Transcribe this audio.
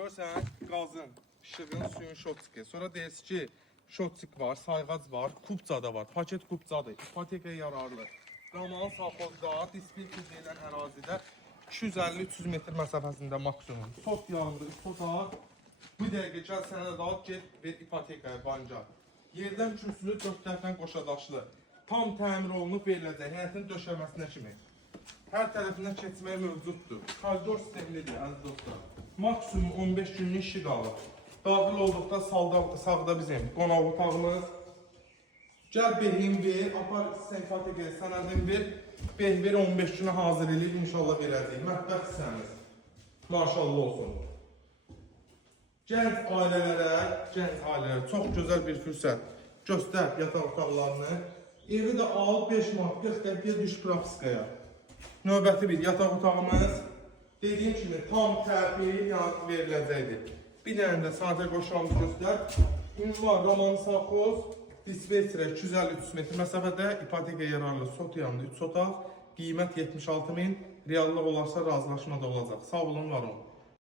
Görürsən, qazın, işığın, suyun şotski. Sonra deyirsiz ki, şotsik var, sayğac var, kupça da var. Paket kupçadır, ipotekaya yararlı. Raman safozda, dispilki deyilən ərazidə 250-300 metr məsafəsində maksimum. Sot yarımdır, sota. Bu dəqiqə gəl sənə də al, get, ver ipotekaya, banca. Yerdən kürsülü 4 tərəfdən qoşadaşlı. Tam təmir olunub veriləcək, həyətin döşəməsinə kimi. Hər tərəfindən keçmək mövcuddur. Koridor sistemlidir, əziz dostlar. Maksimum 15 günlük işi qalır. Daxil olduqda sağda bizim qonaq otağımız. Gəl behin ver, apar ipotekaya sənədin ver. Behin ver 15 günə hazır eləyib, inşallah verəcəyik. Mətbəx hissəmiz. Maşallah olsun. Gənc ailələrə çox gözəl bir fürsət. Göstər yataq otaqlarını. Evi də al 5 manat 40 qəpiyə düş praxskaya. Növbəti bir yataq otağımız. Dediyim kimi tam tərbiyə yanıt veriləcəkdir. Bir dənə də sadə qoşalımız göstər. Ünvan Roman Safxoz, dispetçerə 250-300 metr məsafədə, ipotekaya yararlı sot yanında 3 otaq, qiymət 76.000, reallıq olarsa razılaşma da olacaq. Sağ olun, var olun.